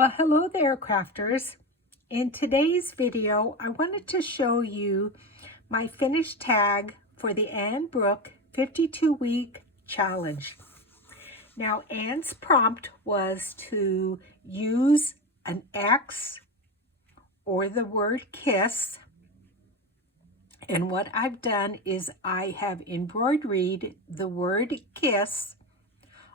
Well, hello there, crafters. In today's video, I wanted to show you my finished tag for the Anne Brooke 52-week challenge. Now, Anne's prompt was to use an X or the word kiss. And what I've done is I have embroidered the word kiss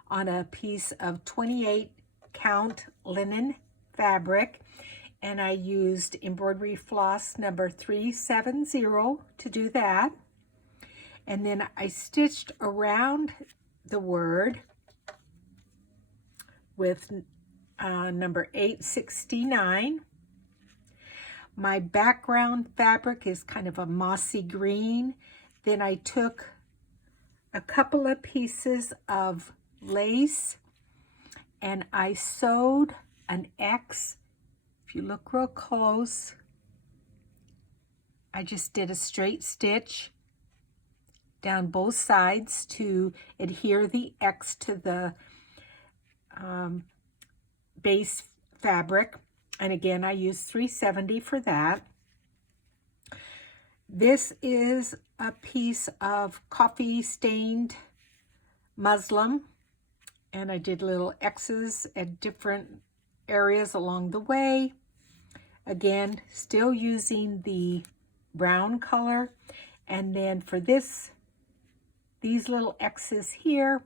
on a piece of 28 count linen fabric, and I used embroidery floss number 370 to do that. And then I stitched around the word with number 869. My background fabric is kind of a mossy green. Then I took a couple of pieces of lace and I sewed an X. If you look real close, I just did a straight stitch down both sides to adhere the X to the base fabric. And again, I used 370 for that. This is a piece of coffee stained muslin, and I did little X's at different areas along the way. Again, still using the brown color. And then for these little X's here,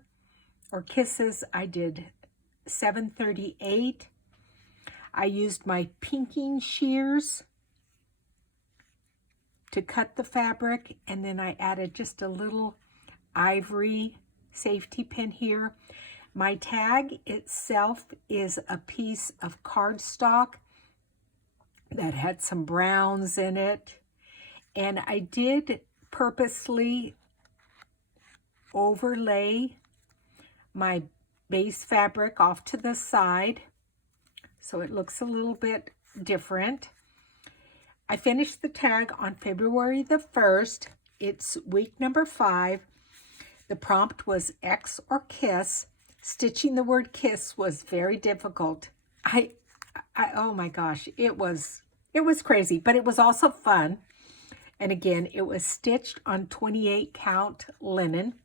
or kisses, I did 738. I used my pinking shears to cut the fabric, and then I added just a little ivory safety pin here. My tag itself is a piece of cardstock that had some browns in it, and I did purposely overlay my base fabric off to the side so it looks a little bit different. I finished the tag on February the 1st. It's week number 5. The prompt was X or kiss. Stitching the word kiss was very difficult. Oh my gosh, it was crazy, but it was also fun. And again, it was stitched on 28 count linen.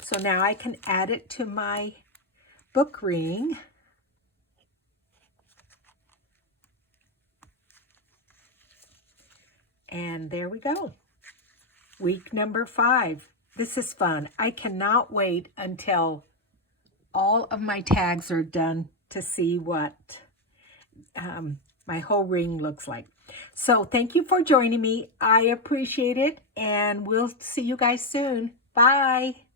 So now I can add it to my book ring. And there we go. Week number 5. This is fun. I cannot wait until all of my tags are done to see what my whole ring looks like. So thank you for joining me. I appreciate it, and we'll see you guys soon. Bye.